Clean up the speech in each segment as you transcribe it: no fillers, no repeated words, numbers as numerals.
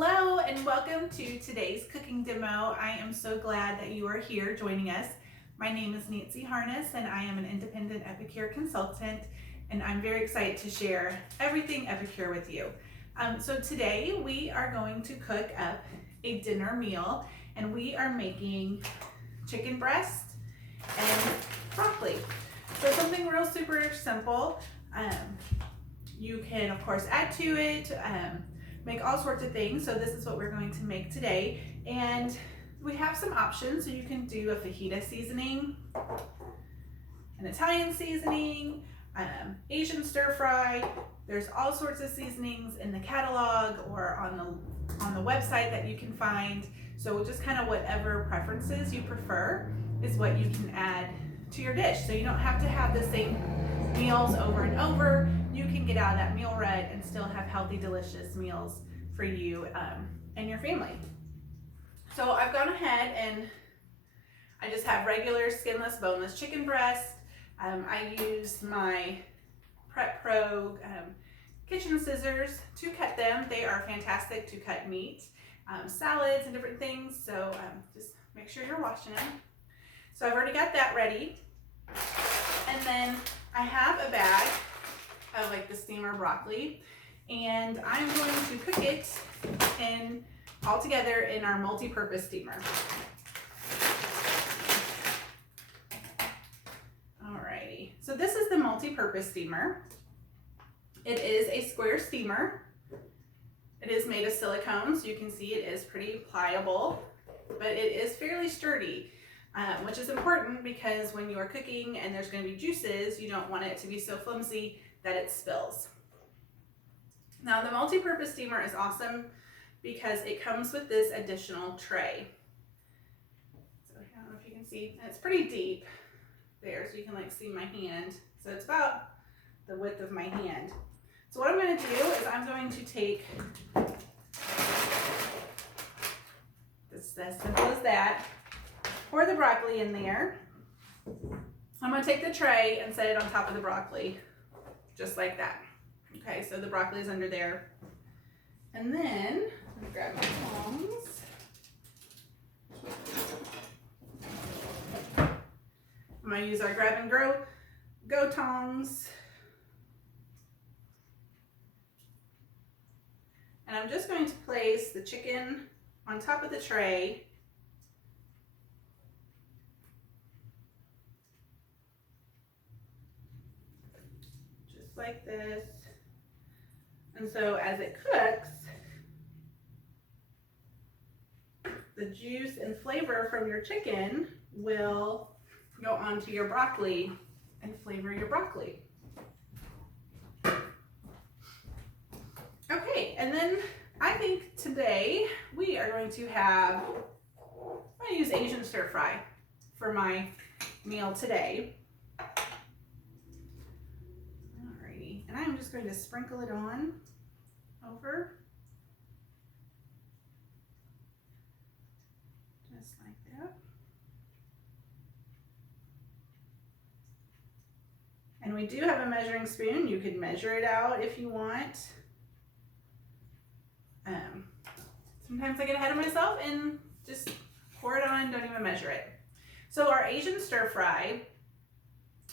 Hello and welcome to today's cooking demo. I am so glad that you are here joining us. My name is Nancy Harness and I am an independent Epicure consultant, and I'm very excited to share everything Epicure with you. So today we are going to cook up a dinner meal, and we are making chicken breast and broccoli. So something real super simple. You can of course add to it, make all sorts of things. So this is what we're going to make today. And we have some options. So you can do a fajita seasoning, an Italian seasoning, Asian stir fry. There's all sorts of seasonings in the catalog or on the website that you can find. So just kind of whatever preferences you prefer is what you can add to your dish. So you don't have to have the same meals over and over. You can get out of that meal rut and still have healthy, delicious meals for you and your family. So I've gone ahead and I just have regular skinless, boneless chicken breast. I use my Prep Pro kitchen scissors to cut them. They are fantastic to cut meat, salads and different things. So just make sure you're washing them. So I've already got that ready. And then I have a bag of like the steamer broccoli, and I'm going to cook it all together in our multi-purpose steamer. Alrighty, so this is the multi-purpose steamer. It is a square steamer. It is made of silicone, so you can see it is pretty pliable, but it is fairly sturdy. Which is important because when you are cooking and there's going to be juices, you don't want it to be so flimsy that it spills. Now the multi-purpose steamer is awesome because it comes with this additional tray. So I don't know if you can see, and it's pretty deep there, so you can like see my hand. So it's about the width of my hand. So what I'm going to do is I'm going to take this, as simple as that. Pour the broccoli in there. I'm going to take the tray and set it on top of the broccoli, just like that. Okay, so the broccoli is under there. And then, I'm going to grab my tongs. I'm going to use our Grab and Go tongs. And I'm just going to place the chicken on top of the tray. Like this. And so as it cooks, the juice and flavor from your chicken will go onto your broccoli and flavor your broccoli. Okay, and then I think today we are going to have, I'm going to use Asian stir fry for my meal today. And I'm just going to sprinkle it on over, just like that. And we do have a measuring spoon. You can measure it out if you want. Sometimes I get ahead of myself and just pour it on, don't even measure it. So our Asian stir fry,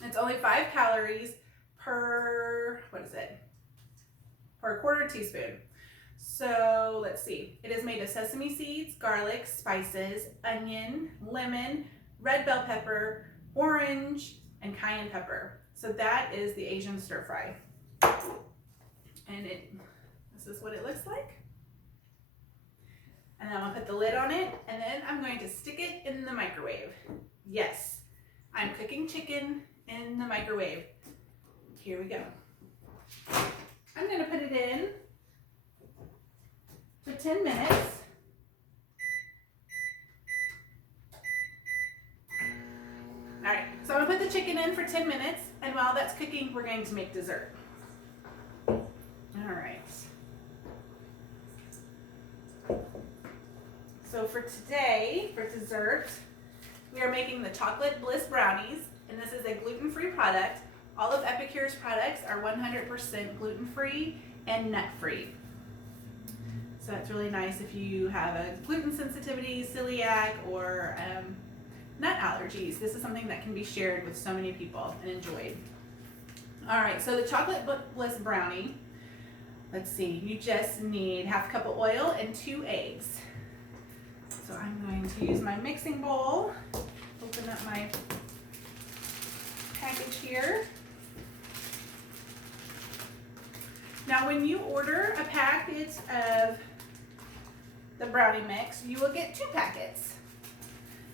it's only 5 calories per, per quarter teaspoon. So let's see, it is made of sesame seeds, garlic, spices, onion, lemon, red bell pepper, orange, and cayenne pepper. So that is the Asian stir fry. And this is what it looks like. And then I'm gonna put the lid on it, and then I'm going to stick it in the microwave. Yes, I'm cooking chicken in the microwave. Here we go. I'm going to put it in for 10 minutes. All right, so I'm going to put the chicken in for 10 minutes, and while that's cooking, we're going to make dessert. All right. So for today, for dessert, we are making the Chocolate Bliss Brownies, and this is a gluten-free product. All of Epicure's products are 100% gluten-free and nut-free. So it's really nice if you have a gluten sensitivity, celiac, or nut allergies. This is something that can be shared with so many people and enjoyed. All right, so the chocolate bliss brownie, let's see, you just need half a cup of oil and 2 eggs. So I'm going to use my mixing bowl, open up my package here. Now when you order a packet of the brownie mix, you will get 2 packets.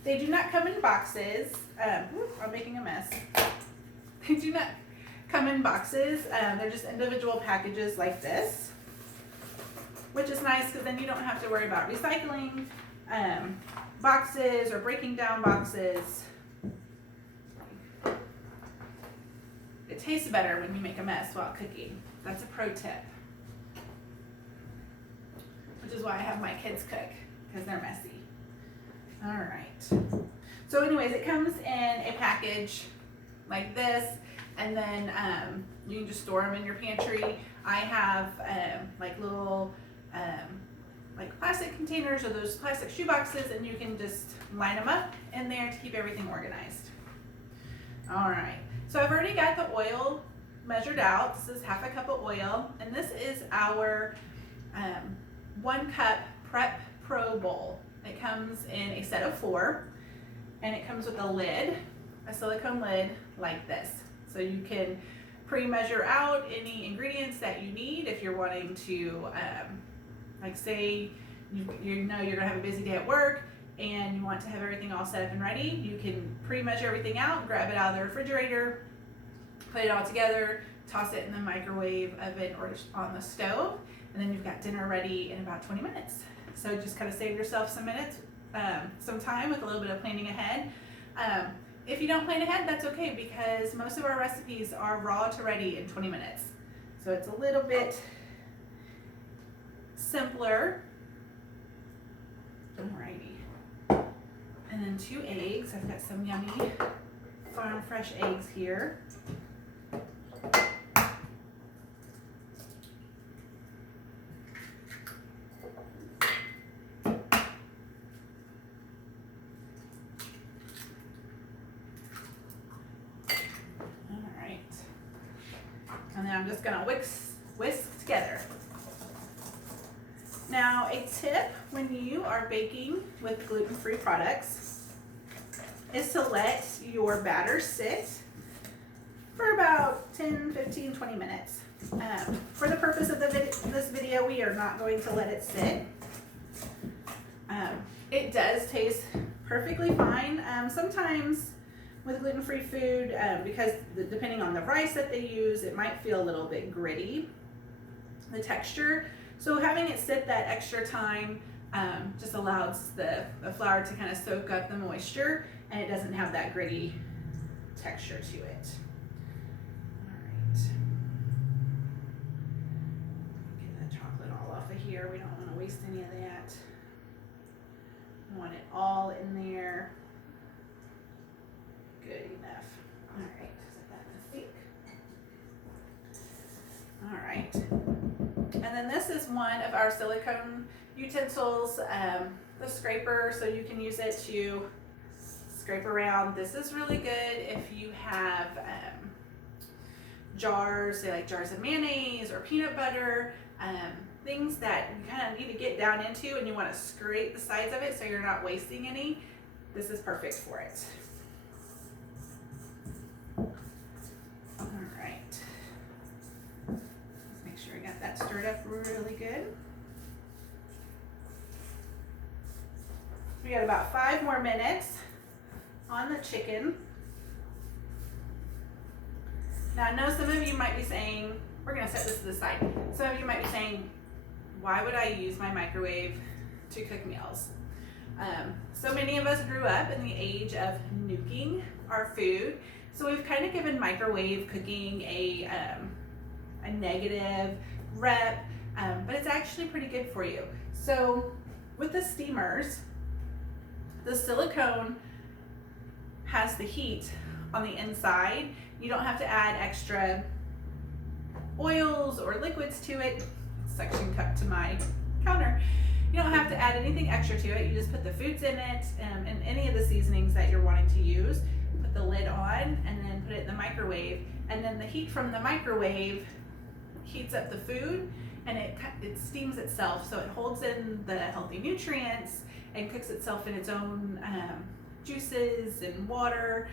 They do not come in boxes. I'm making a mess. They do not come in boxes. They're just individual packages like this, which is nice because then you don't have to worry about recycling boxes or breaking down boxes. It tastes better when you make a mess while cooking. That's a pro tip, which is why I have my kids cook, because they're messy. All right. So anyways, it comes in a package like this, and then you can just store them in your pantry. I have like little like plastic containers or those plastic shoe boxes, and you can just line them up in there to keep everything organized. All right. So I've already got the oil measured out. This is half a cup of oil, and this is our 1 cup Prep Pro bowl. It comes in a set of 4, and it comes with a lid, a silicone lid like this. So you can pre-measure out any ingredients that you need if you're wanting to, like say you know you're gonna have a busy day at work and you want to have everything all set up and ready. You can pre-measure everything out, grab it out of the refrigerator, put it all together, toss it in the microwave oven or on the stove, and then you've got dinner ready in about 20 minutes. So just kind of save yourself some minutes, some time with a little bit of planning ahead. If you don't plan ahead, that's okay, because most of our recipes are raw to ready in 20 minutes. So it's a little bit simpler. Alrighty. And then 2 eggs. I've got some yummy farm fresh eggs here. And then I'm just gonna whisk together. Now, a tip when you are baking with gluten-free products is to let your batter sit for about 10, 15, 20 minutes. For the purpose of this video, we are not going to let it sit. It does taste perfectly fine. Sometimes with gluten-free food, because depending on the rice that they use, it might feel a little bit gritty, the texture. So having it sit that extra time just allows the flour to kind of soak up the moisture, and it doesn't have that gritty texture to it. All right. Get the chocolate all off of here. We don't want to waste any of that. We want it all in there. Good enough. All right, set that in the sink. All right, and then this is one of our silicone utensils, the scraper, so you can use it to scrape around. This is really good if you have jars, say like jars of mayonnaise or peanut butter, things that you kind of need to get down into and you want to scrape the sides of it so you're not wasting any. This is perfect for it. That stirred up really good. We got about 5 more minutes on the chicken. Now I know some of you might be saying, we're gonna set this to the side. Some of you might be saying, why would I use my microwave to cook meals? So many of us grew up in the age of nuking our food. So we've kind of given microwave cooking a negative rep, but it's actually pretty good for you. So with the steamers, the silicone has the heat on the inside. You don't have to add extra oils or liquids to it. Suction cup to my counter. You don't have to add anything extra to it. You just put the foods in it and any of the seasonings that you're wanting to use. Put the lid on and then put it in the microwave. And then the heat from the microwave heats up the food and it steams itself. So it holds in the healthy nutrients and cooks itself in its own juices and water.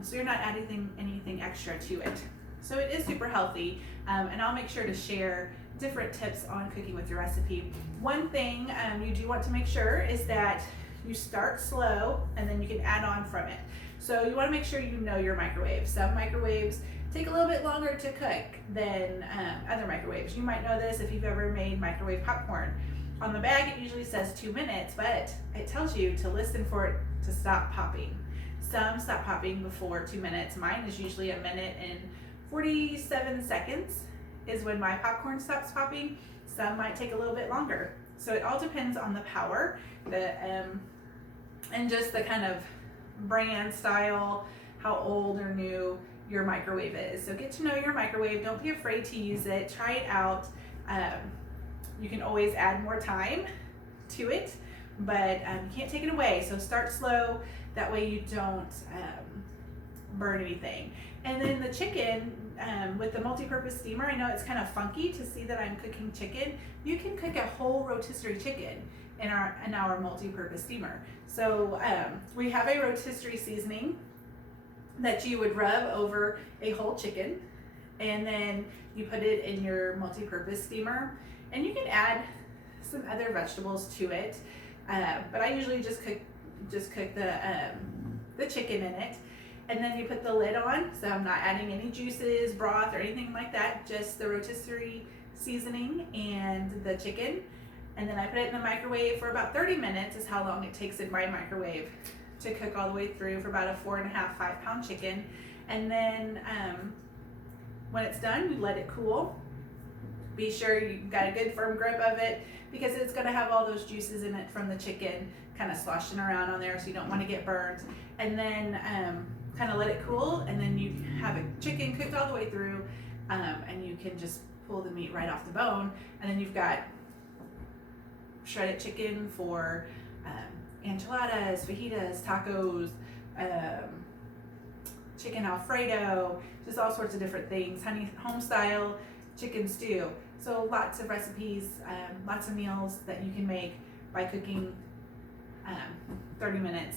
So you're not adding anything extra to it. So it is super healthy, and I'll make sure to share different tips on cooking with your recipe. One thing you do want to make sure is that you start slow and then you can add on from it. So you want to make sure you know your microwave. Some microwaves take a little bit longer to cook than other microwaves. You might know this if you've ever made microwave popcorn. On the bag it usually says 2 minutes, but it tells you to listen for it to stop popping. Some stop popping before 2 minutes. Mine is usually 1 minute and 47 seconds is when my popcorn stops popping. Some might take a little bit longer. So it all depends on the power, and just the kind of brand, style, how old or new your microwave is. So get to know your microwave. Don't be afraid to use it. Try it out. You can always add more time to it, but you can't take it away. So start slow. That way you don't burn anything. And then the chicken, with the multi-purpose steamer, I know it's kind of funky to see that I'm cooking chicken. You can cook a whole rotisserie chicken in our multi-purpose steamer. So we have a rotisserie seasoning that you would rub over a whole chicken, and then you put it in your multi-purpose steamer, and you can add some other vegetables to it. But I usually just cook the chicken in it. And then you put the lid on, so I'm not adding any juices, broth, or anything like that, just the rotisserie seasoning and the chicken. And then I put it in the microwave for about 30 minutes is how long it takes in my microwave to cook all the way through for about a 4.5, 5 pound chicken. And then when it's done, you let it cool. Be sure you got a good firm grip of it because it's gonna have all those juices in it from the chicken kind of sloshing around on there, so you don't want to get burned. And then kind of let it cool, and then you have a chicken cooked all the way through, and you can just pull the meat right off the bone, and then you've got shredded chicken for enchiladas, fajitas, tacos, chicken Alfredo, just all sorts of different things, home style chicken stew. So lots of recipes, lots of meals that you can make by cooking 30 minutes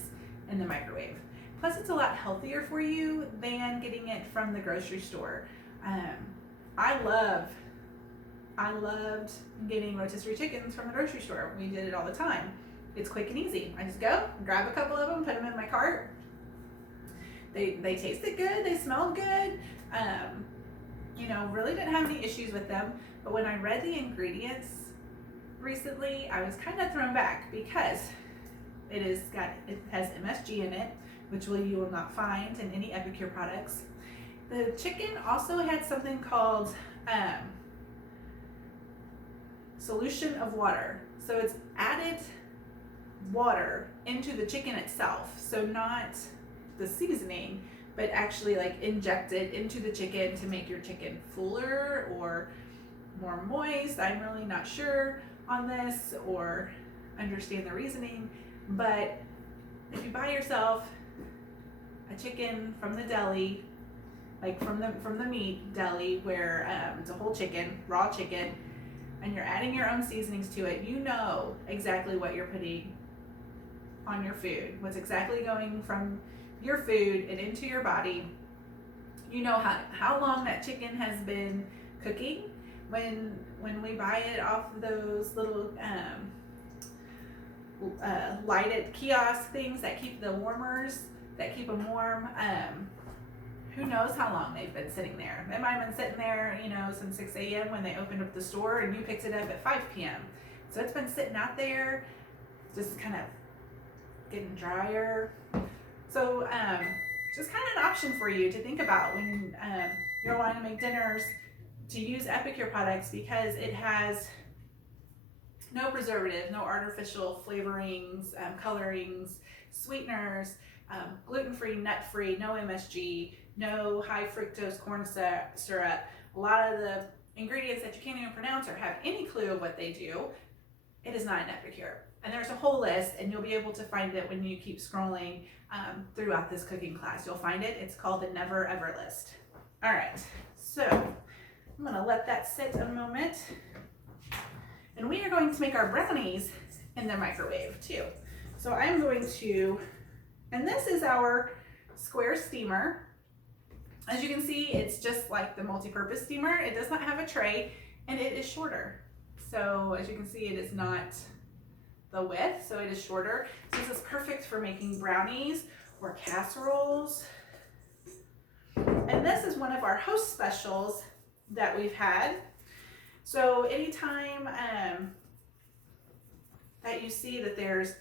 in the microwave. Plus it's a lot healthier for you than getting it from the grocery store. I loved getting rotisserie chickens from the grocery store. We did it all the time. It's quick and easy. I just go, grab a couple of them, put them in my cart. They tasted good, they smelled good. Really didn't have any issues with them. But when I read the ingredients recently, I was kind of thrown back because it has MSG in it, which you will not find in any Epicure products. The chicken also had something called solution of water. So it's added water into the chicken itself. So not the seasoning, but actually like injected into the chicken to make your chicken fuller or more moist. I'm really not sure on this or understand the reasoning, but if you buy yourself a chicken from the deli, like from the meat deli where it's a whole chicken, raw chicken, and you're adding your own seasonings to it, you know exactly what you're putting on your food, what's exactly going from your food and into your body. You know how long that chicken has been cooking. When we buy it off those little lighted kiosk things that keep the warmers, that keep them warm, who knows how long they've been sitting there. They might have been sitting there, since 6 a.m. when they opened up the store and you picked it up at 5 p.m. So it's been sitting out there, just kind of getting drier. So just kind of an option for you to think about when you're wanting to make dinners, to use Epicure products because it has no preservatives, no artificial flavorings, colorings, sweeteners, gluten-free, nut-free, no MSG, no high fructose corn syrup. A lot of the ingredients that you can't even pronounce or have any clue of what they do it is not an Epicure. And there's a whole list, and you'll be able to find it when you keep scrolling throughout this cooking class. You'll find it. It's called the Never Ever List. All right, so I'm gonna let that sit a moment. And we are going to make our brownies in the microwave too. So I'm going to, and this is our square steamer. As you can see, it's just like the multi-purpose steamer. It does not have a tray, and it is shorter. So as you can see, it is not the width, so it is shorter. So this is perfect for making brownies or casseroles. And this is one of our host specials that we've had. So anytime that you see that there's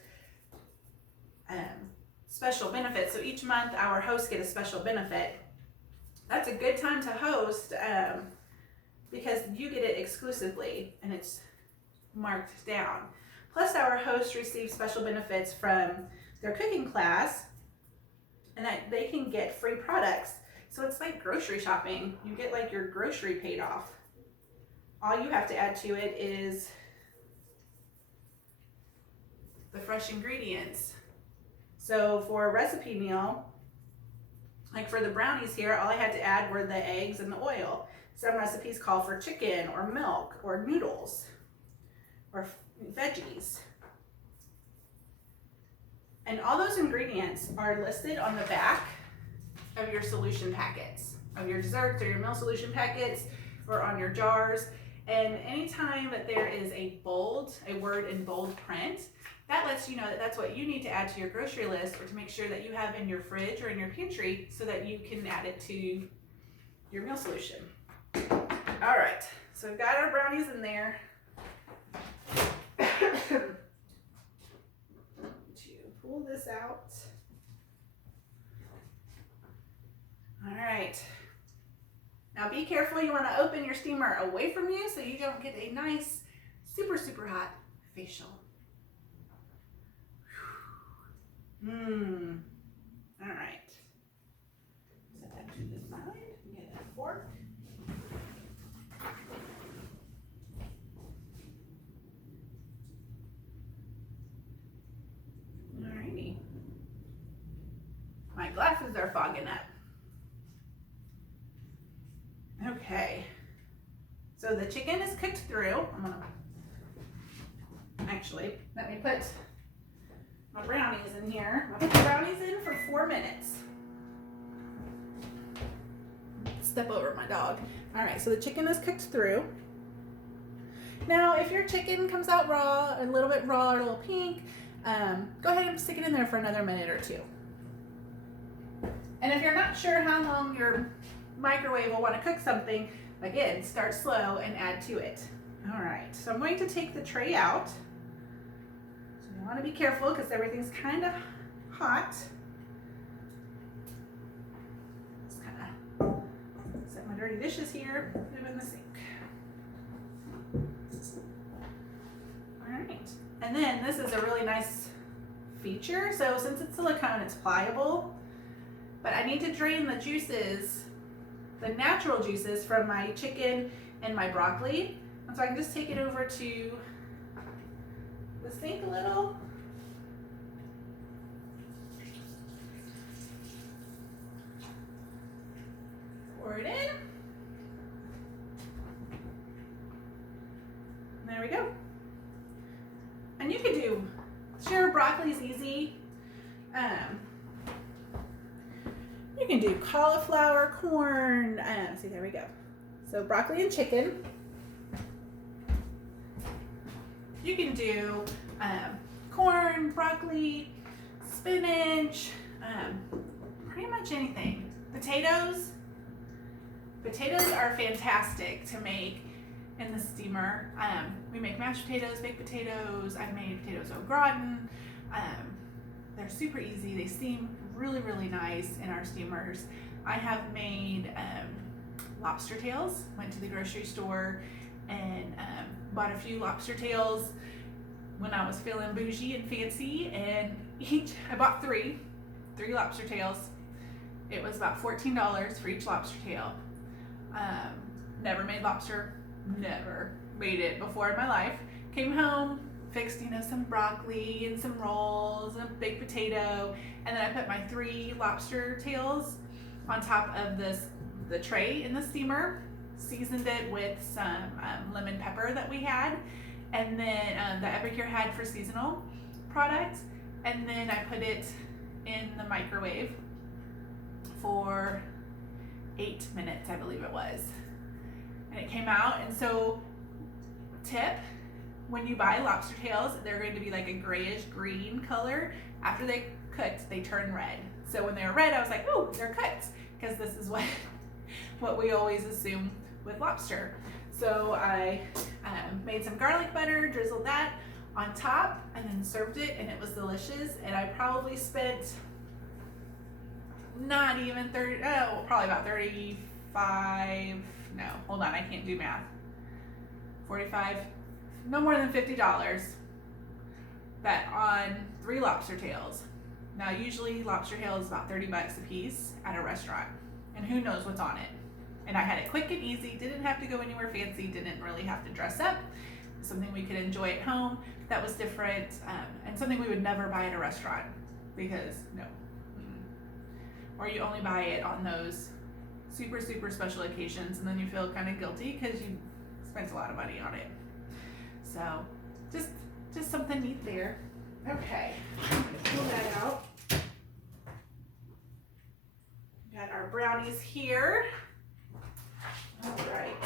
special benefits, so each month our hosts get a special benefit, that's a good time to host because you get it exclusively and it's marked down. Plus our hosts receive special benefits from their cooking class, and that they can get free products. So it's like grocery shopping. You get like your grocery paid off. All you have to add to it is the fresh ingredients. So for a recipe meal, like for the brownies here, all I had to add were the eggs and the oil. Some recipes call for chicken or milk or noodles or veggies. And all those ingredients are listed on the back of your solution packets, of your desserts or your meal solution packets, or on your jars. And anytime that there is a word in bold print, that lets you know that that's what you need to add to your grocery list, or to make sure that you have in your fridge or in your pantry so that you can add it to your meal solution. All right, so we've got our brownies in there. To pull this out. All right. Now be careful, you want to open your steamer away from you so you don't get a nice, super, super hot facial. All right. Set that to the side. Get a fork. Alrighty. My glasses are fogging up. Okay. So the chicken is cooked through. I'm gonna actually let me put my brownies in here. I'll put the brownies in for 4 minutes. Step over my dog. All right, so the chicken is cooked through. Now, if your chicken comes out raw, a little bit raw or a little pink, go ahead and stick it in there for another minute or two. And if you're not sure how long your microwave will want to cook something, again, start slow and add to it. All right, so I'm going to take the tray out. You want to be careful because everything's kind of hot. Just kind of set my dirty dishes here, put them in the sink. All right, and then this is a really nice feature. So since it's silicone, it's pliable, but I need to drain the juices, the natural juices from my chicken and my broccoli. And so I can just take it over to the sink a little. Pour it in. There we go. And you could do, sure, broccoli's easy. You can do cauliflower, corn. See, there we go. So broccoli and chicken. You can do corn, broccoli, spinach, pretty much anything. Potatoes. Potatoes are fantastic to make in the steamer. We make mashed potatoes, baked potatoes. I've made potatoes au gratin. They're super easy. They steam really, really nice in our steamers. I have made lobster tails. Went to the grocery store and bought a few lobster tails when I was feeling bougie and fancy, and I bought three lobster tails. It was about $14 for each lobster tail. Never made lobster, never made it before in my life. Came home, fixed, some broccoli and some rolls and a baked potato, and then I put my 3 lobster tails on top of the tray in the steamer, seasoned it with some lemon pepper that we had, and then that Epicure had for seasonal product, and then I put it in the microwave for 8 minutes, I believe it was, and it came out. And so tip, when you buy lobster tails, they're going to be like a grayish green color. After they cooked, they turn red. So when they were red, I was like, oh, they're cooked, because this is what we always assume with lobster. So I made some garlic butter, drizzled that on top, and then served it, and it was delicious. And I probably spent not even 30, probably about 35, no, hold on, I can't do math. 45, no more than $50 bet on 3 lobster tails. Now usually lobster tail is about 30 bucks a piece at a restaurant, and who knows what's on it. And I had it quick and easy, didn't have to go anywhere fancy, didn't really have to dress up. Something we could enjoy at home that was different, and something we would never buy at a restaurant, because no. Or you only buy it on those super special occasions, and then you feel kind of guilty because you spent a lot of money on it. So just something neat there. Okay, I'm gonna pull that out. Got our brownies here. All right.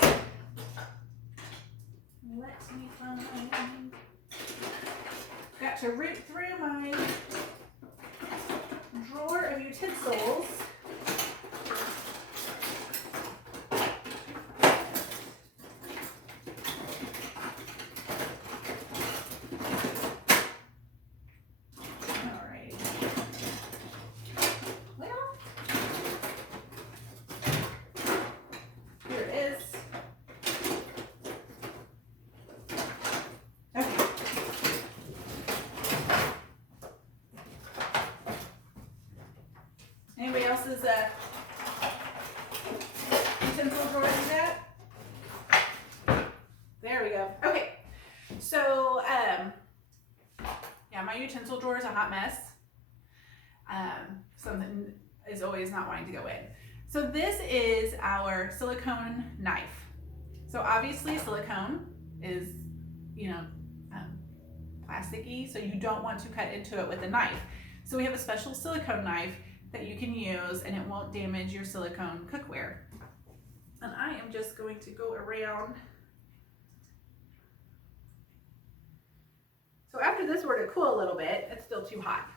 Let me find. Got to root through my drawer of utensils. Anybody else's utensil drawer do that? There we go. Okay, so yeah, my utensil drawer is a hot mess. Something is always not wanting to go in. So this is our silicone knife. So obviously silicone is, plasticky, so you don't want to cut into it with a knife. So we have a special silicone knife that you can use, and it won't damage your silicone cookware. And I am just going to go around. So after this were to cool a little bit, it's still too hot.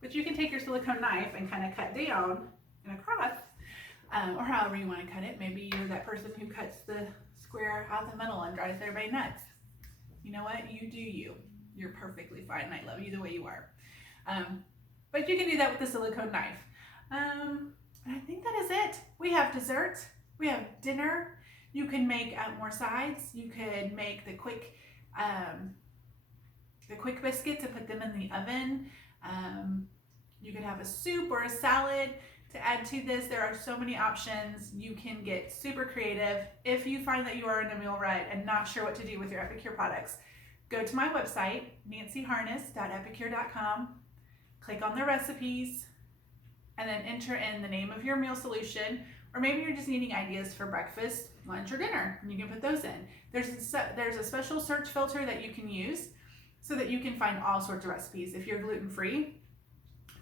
But you can take your silicone knife and kind of cut down and across, or however you want to cut it. Maybe you're that person who cuts the square out the middle and drives everybody nuts. You know what? You do you. You're perfectly fine. I love you the way you are. But you can do that with the silicone knife. And I think that is it. We have dessert. We have dinner. You can make more sides. You could make the quick biscuits and put them in the oven. You could have a soup or a salad to add to this. There are so many options. You can get super creative. If you find that you are in a meal rut and not sure what to do with your Epicure products, go to my website, nancyharness.epicure.com, click on the recipes, and then enter in the name of your meal solution. Or maybe you're just needing ideas for breakfast, lunch, or dinner, and you can put those in. There's a special search filter that you can use so that you can find all sorts of recipes. If you're gluten-free,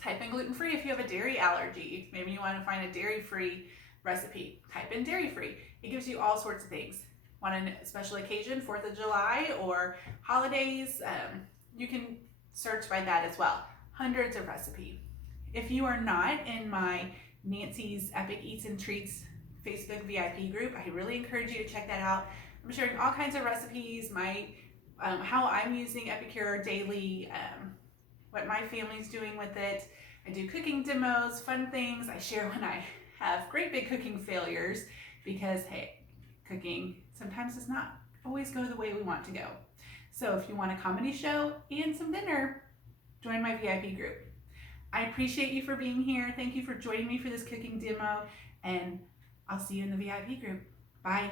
type in gluten-free. If you have a dairy allergy, maybe you want to find a dairy-free recipe, type in dairy-free. It gives you all sorts of things. Want a special occasion, 4th of July or holidays, you can search by that as well. Hundreds of recipes. If you are not in my Nancy's Epic Eats and Treats Facebook VIP group, I really encourage you to check that out. I'm sharing all kinds of recipes, how I'm using Epicure daily, what my family's doing with it. I do cooking demos, fun things. I share when I have great big cooking failures, because hey, cooking sometimes does not always go the way we want to go. So if you want a comedy show and some dinner, join my VIP group. I appreciate you for being here. Thank you for joining me for this cooking demo, and I'll see you in the VIP group. Bye.